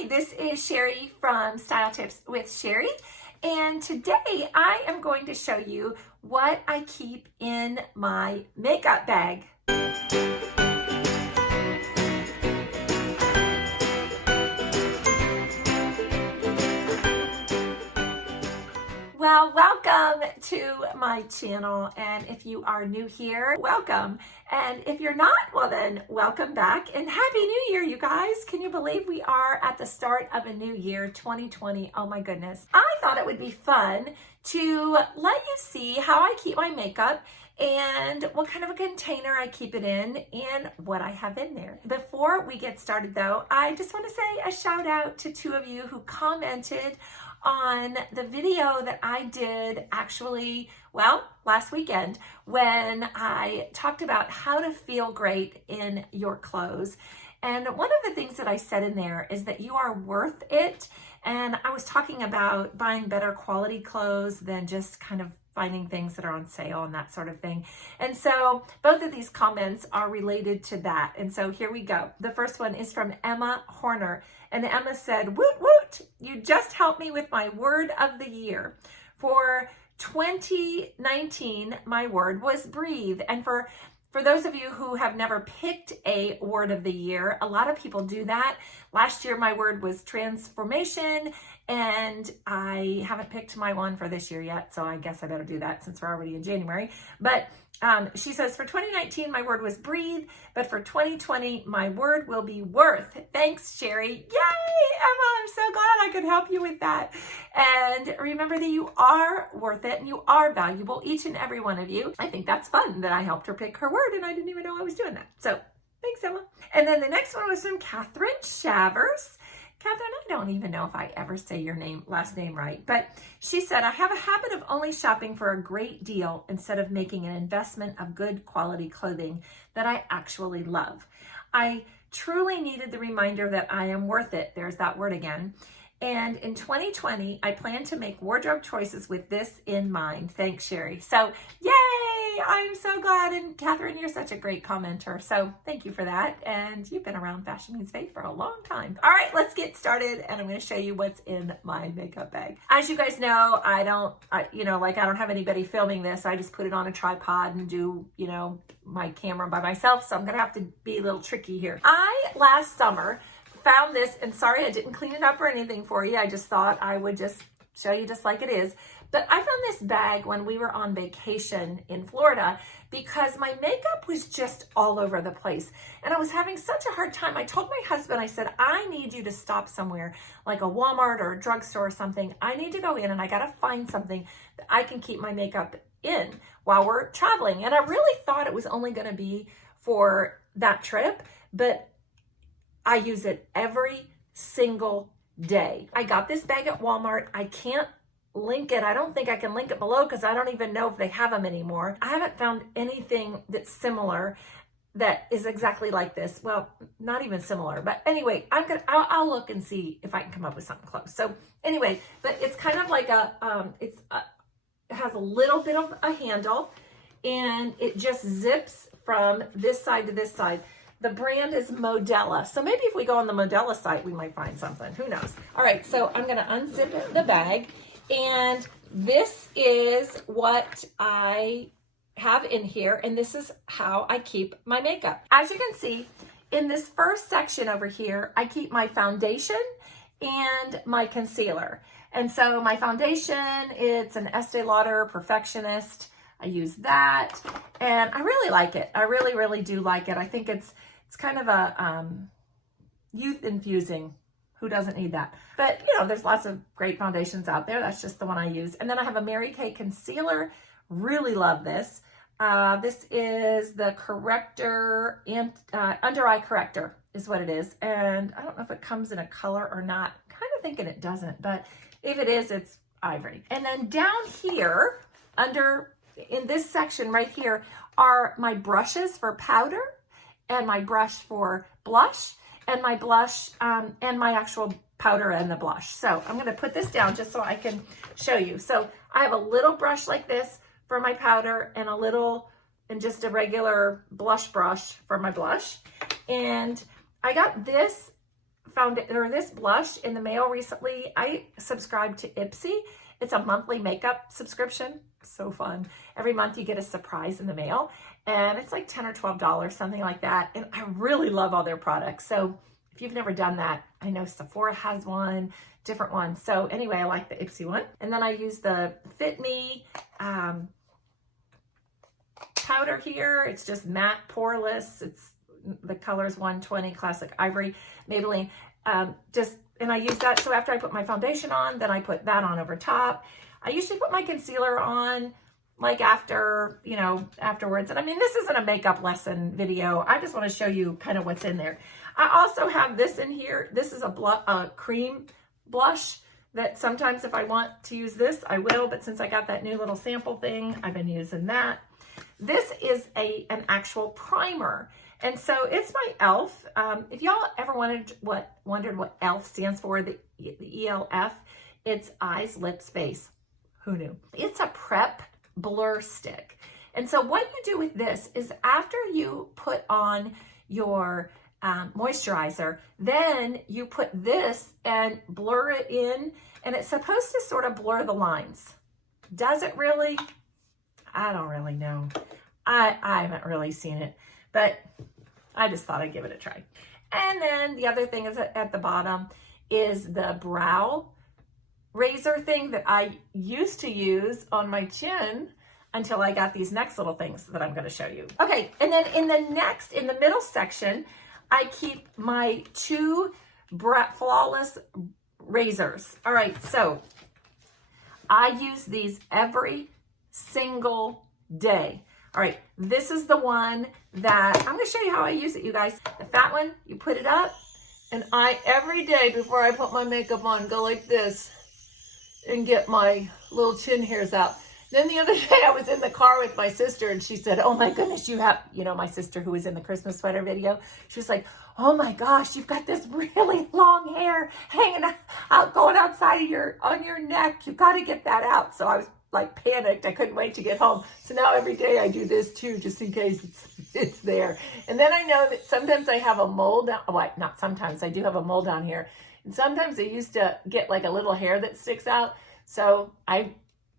Hi, this is Sherry from Style Tips with Sherry, and today I am going to show you what I keep in my makeup bag. Well, welcome to my channel, and if you are new here, welcome. And if you're not, well then, welcome back and Happy New Year, you guys. Can you believe we are at the start of a new year, 2020? Oh my goodness. I thought it would be fun to let you see how I keep my makeup and what kind of a container I keep it in and what I have in there. Before we get started though, I just want to say a shout out to two of you who commented on the video that I did actually, well, last weekend when I talked about how to feel great in your clothes. And one of the things that I said in there is that you are worth it. And I was talking about buying better quality clothes than just kind of finding things that are on sale and that sort of thing. And so both of these comments are related to that. And so here we go. The first one is from Emma Horner. And Emma said, woot woot, you just helped me with my word of the year. For 2019, my word was breathe. And for those of you who have never picked a word of the year, a lot of people do that. Last year, my word was transformation, and I haven't picked my one for this year yet, so I guess I better do that since we're already in January. But she says, for 2019, my word was breathe, but for 2020, my word will be worth. Thanks, Sherry. Yay, Emma, I'm so glad I could help you with that. And remember that you are worth it and you are valuable, each and every one of you. I think that's fun that I helped her pick her word and I didn't even know I was doing that. So thanks, Emma. And then the next one was from Catherine Shavers. Catherine, I don't even know if I ever say your last name right, but she said, I have a habit of only shopping for a great deal instead of making an investment of good quality clothing that I actually love. I truly needed the reminder that I am worth it. There's that word again. And in 2020, I plan to make wardrobe choices with this in mind. Thanks, Sherry. So, yay! I'm so glad. And Catherine, you're such a great commenter. So thank you for that. And you've been around Fashion Means Faith for a long time. All right, let's get started. And I'm going to show you what's in my makeup bag. As you guys know, I don't have anybody filming this. I just put it on a tripod and do, my camera by myself. So I'm going to have to be a little tricky here. Last summer, found this, and sorry I didn't clean it up or anything for you. I just thought I would just show you just like it is. But I found this bag when we were on vacation in Florida because my makeup was just all over the place. And I was having such a hard time. I told my husband, I said, I need you to stop somewhere like a Walmart or a drugstore or something. I need to go in and I got to find something that I can keep my makeup in while we're traveling. And I really thought it was only going to be for that trip, but I use it every single day. I got this bag at Walmart. I can't link it. I don't think I can link it below because I don't even know if they have them anymore. I haven't found anything that's similar that is exactly like this. Well, not even similar, but anyway, I'll look and see if I can come up with something close. So anyway, but it's kind of like it has a little bit of a handle and it just zips from this side to this side. The brand is Modella. So maybe if we go on the Modella site, we might find something. Who knows? All right, so I'm going to unzip the bag. And this is what I have in here. And this is how I keep my makeup. As you can see, in this first section over here, I keep my foundation and my concealer. And so my foundation, it's an Estee Lauder Perfectionist. I use that. And I really like it. I really, really do like it. I think it's kind of a youth infusing. Who doesn't need that? But, there's lots of great foundations out there. That's just the one I use. And then I have a Mary Kay concealer. Really love this. This is the corrector, and under eye corrector is what it is. And I don't know if it comes in a color or not. I'm kind of thinking it doesn't, but if it is, it's ivory. And then down here, in this section right here, are my brushes for powder and my brush for blush and my blush and my actual powder and the blush. So I'm going to put this down just so I can show you. So I have a little brush like this for my powder and just a regular blush brush for my blush. And I got this this blush in the mail recently. I subscribed to Ipsy. It's a monthly makeup subscription. So fun. Every month you get a surprise in the mail, and it's like $10 or $12, something like that. And I really love all their products. So if you've never done that, I know Sephora has one, different ones. So anyway, I like the Ipsy one. And then I use the Fit Me powder here. It's just matte poreless. The color's 120 Classic Ivory, Maybelline. And I use that, so after I put my foundation on, then I put that on over top. I usually put my concealer on like after, afterwards. And I mean, this isn't a makeup lesson video. I just want to show you kind of what's in there. I also have this in here. This is a cream blush that sometimes if I want to use this, I will. But since I got that new little sample thing, I've been using that. This is an actual primer. And so it's my e.l.f. If y'all ever wondered what e.l.f. stands for, the ELF, it's eyes, lips, face. Who knew? It's a prep blur stick. And so what you do with this is after you put on your moisturizer, then you put this and blur it in, and it's supposed to sort of blur the lines. Does it really? I don't really know. I haven't really seen it, but I just thought I'd give it a try. And then the other thing is at the bottom is the brow razor thing that I used to use on my chin until I got these next little things that I'm going to show you. Okay, and then in the middle section, I keep my two flawless razors. All right, so I use these every single day. All right, this is the one that I'm going to show you how I use it, you guys. The fat one, you put it up, and every day before I put my makeup on, go like this and get my little chin hairs out. Then the other day I was in the car with my sister, and she said, oh my goodness, you have, my sister who was in the Christmas sweater video, she was like, oh my gosh, you've got this really long hair hanging out, going outside of on your neck. You got to get that out. So I was like panicked. I couldn't wait to get home. So now every day I do this too, just in case it's there. And then I know that sometimes I have a mole down, well, not sometimes, I do have a mole down here. And sometimes I used to get like a little hair that sticks out. So I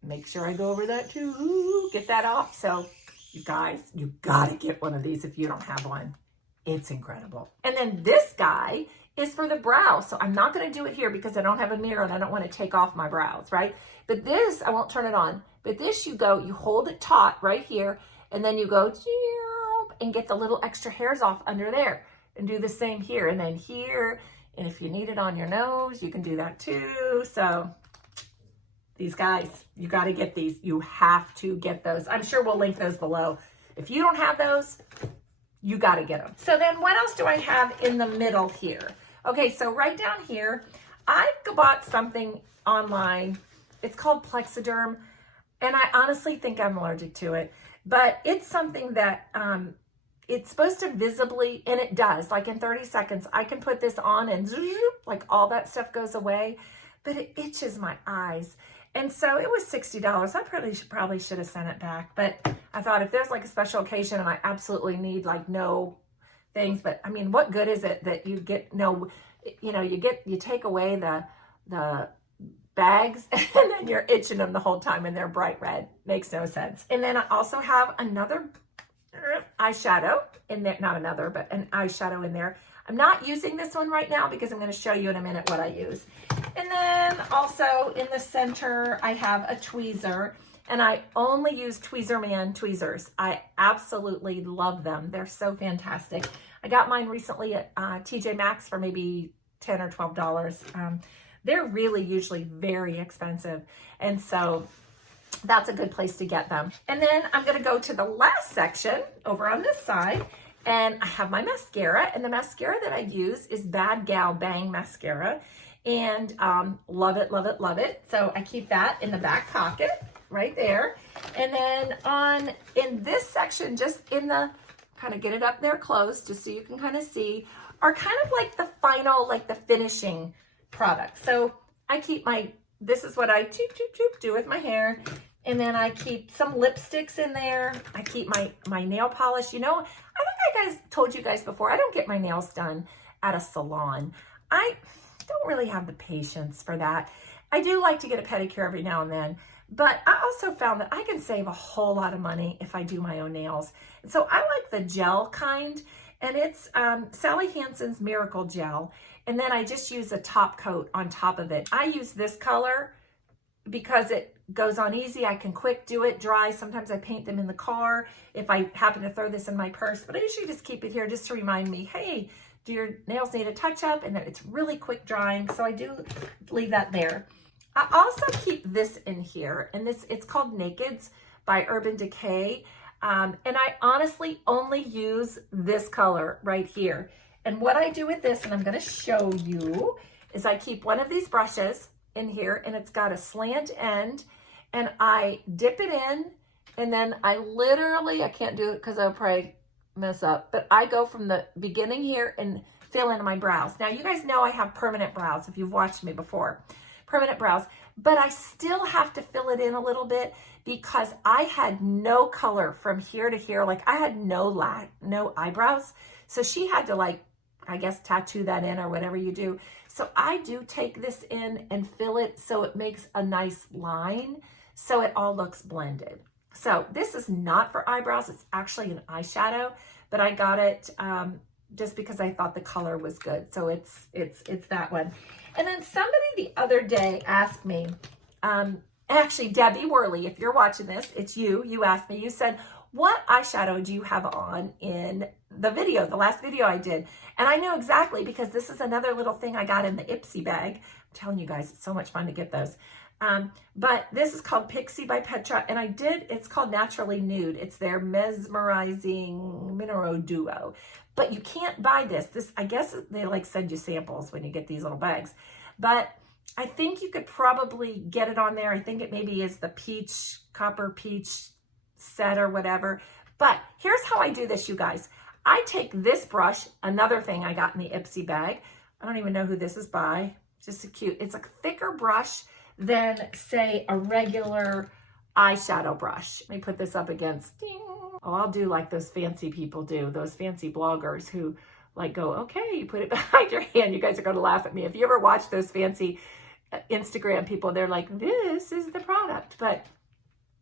make sure I go over that too, get that off. So you guys, you gotta get one of these if you don't have one. It's incredible. And then this guy is for the brow. So I'm not gonna do it here because I don't have a mirror and I don't wanna take off my brows, right? But this, I won't turn it on, but this you hold it taut right here, and then you go and get the little extra hairs off under there, and do the same here, and then here, and if you need it on your nose, you can do that too. So these guys, you got to get these. You have to get those. I'm sure we'll link those below. If you don't have those, you got to get them. So then what else do I have in the middle here? Okay, so right down here, I bought something online. It's called Plexiderm, and I honestly think I'm allergic to it, but it's something that it's supposed to visibly, and it does, like in 30 seconds, I can put this on and like all that stuff goes away, but it itches my eyes. And so it was $60. I probably should have sent it back, but I thought if there's like a special occasion and I absolutely need like no things, but I mean, what good is it that you get you take away the bags and then you're itching them the whole time and they're bright red. Makes no sense. And then I also have another eyeshadow in there, not another, but an eyeshadow in there. I'm not using this one right now because I'm going to show you in a minute what I use. And then also in the center, I have a tweezer, and I only use Tweezerman tweezers. I absolutely love them. They're so fantastic. I got mine recently at TJ Maxx for maybe $10 or $12. They're really usually very expensive. And so that's a good place to get them. And then I'm going to go to the last section over on this side, and I have my mascara, and the mascara that I use is Bad Gal Bang Mascara, and love it, love it, love it. So I keep that in the back pocket right there. And then in this section, just in the, kind of get it up there close just so you can kind of see, are kind of like the final, like the finishing product. So I keep this is what I do with my hair. And then I keep some lipsticks in there. I keep my nail polish. I think I told you guys before, I don't get my nails done at a salon. I don't really have the patience for that. I do like to get a pedicure every now and then, but I also found that I can save a whole lot of money if I do my own nails. And so I like the gel kind, and it's Sally Hansen's Miracle Gel. And then I just use a top coat on top of it. I use this color because it goes on easy. I can quick do it, dry. Sometimes I paint them in the car if I happen to throw this in my purse, but I usually just keep it here just to remind me, hey, do your nails need a touch up? And then it's really quick drying. So I do leave that there. I also keep this in here, and it's called Nakeds by Urban Decay. And I honestly only use this color right here. And what I do with this, and I'm going to show you, is I keep one of these brushes in here, and it's got a slant end, and I dip it in, and then I literally, I can't do it because I'll probably mess up, but I go from the beginning here and fill in my brows. Now, you guys know I have permanent brows if you've watched me before. Permanent brows, but I still have to fill it in a little bit because I had no color from here to here. Like I had no eyebrows. So she had to, like, I guess, tattoo that in or whatever you do. So I do take this in and fill it so it makes a nice line so it all looks blended. So this is not for eyebrows. It's actually an eyeshadow, but I got it just because I thought the color was good. So it's that one. And then somebody the other day asked me, actually Debbie Worley, if you're watching this, it's you asked me, you said, what eyeshadow do you have on in the video, the last video I did? And I know exactly, because this is another little thing I got in the Ipsy bag. I'm telling you guys, it's so much fun to get those. But this is called Pixie by Petra, and it's called Naturally Nude. It's their Mesmerizing Mineral Duo. But you can't buy this. I guess they like send you samples when you get these little bags. But I think you could probably get it on there. I think it maybe is the peach, copper peach set or whatever. But here's how I do this, you guys. I take this brush, another thing I got in the Ipsy bag. I don't even know who this is by. Just a cute, it's a thicker brush than, say, a regular eyeshadow brush. Let me put this up against, ding. Oh, I'll do like those fancy people do, those fancy bloggers who like go, okay, you put it behind your hand. You guys are going to laugh at me. If you ever watch those fancy Instagram people, they're like, this is the product, but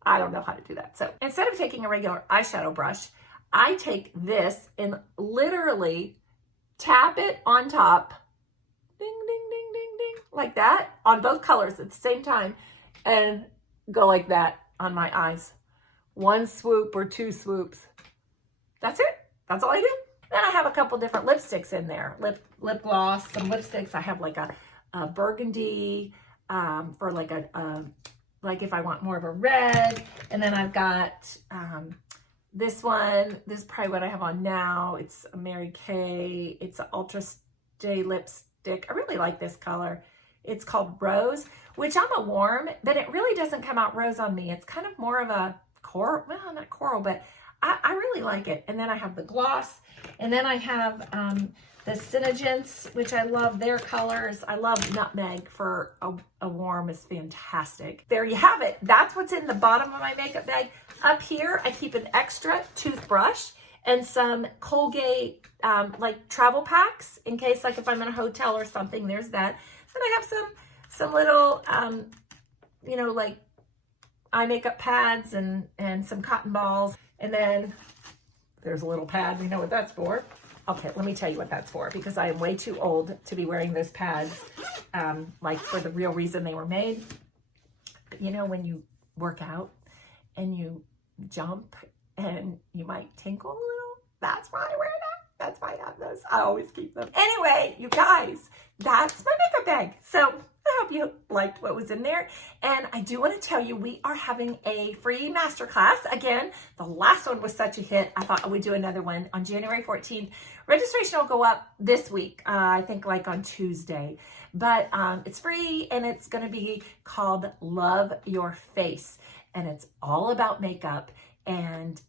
I don't know how to do that. So instead of taking a regular eyeshadow brush, I take this and literally tap it on top, ding, ding, ding, ding, ding, like that, on both colors at the same time, and go like that on my eyes. One swoop or two swoops. That's it. That's all I do. Then I have a couple different lipsticks in there. Lip gloss, some lipsticks. I have like a burgundy for like like if I want more of a red. And then I've got this one. This is probably what I have on now. It's a Mary Kay. It's an Ultra Stay lipstick. I really like this color. It's called Rose, which I'm a warm, but it really doesn't come out rose on me. It's kind of more of a coral, well, not coral, but I really like it. And then I have the gloss, and then I have the Cinegents, which I love their colors. I love nutmeg for a warm, is fantastic. There you have it. That's what's in the bottom of my makeup bag. Up here, I keep an extra toothbrush and some Colgate like travel packs in case, like if I'm in a hotel or something, there's that. Then I have some little, you know, like eye makeup pads and some cotton balls. And then there's a little pad. You know what that's for? Okay, let me tell you what that's for, because I am way too old to be wearing those pads, like for the real reason they were made. But you know, when you work out and you jump and you might tinkle a little, that's why I wear that. That's why I have those. I always keep them. Anyway, you guys, that's my makeup bag. So I hope you liked what was in there. And I do want to tell you, we are having a free masterclass. Again, the last one was such a hit. I thought we'd do another one on January 14th. Registration will go up this week, I think like on Tuesday. But it's free, and it's going to be called Love Your Face. And it's all about makeup, and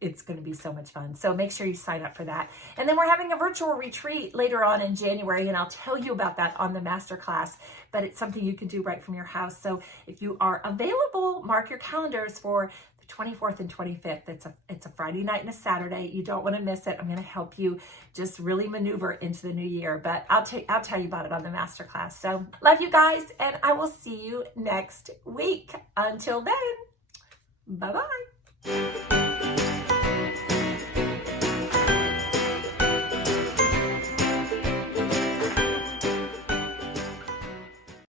it's going to be so much fun. So make sure you sign up for that. And then we're having a virtual retreat later on in January, and I'll tell you about that on the masterclass, but it's something you can do right from your house. So if you are available, mark your calendars for the 24th and 25th. It's a Friday night and a Saturday. You don't want to miss it. I'm going to help you just really maneuver into the new year, but I'll tell you about it on the masterclass. So love you guys, and I will see you next week. Until then, bye-bye.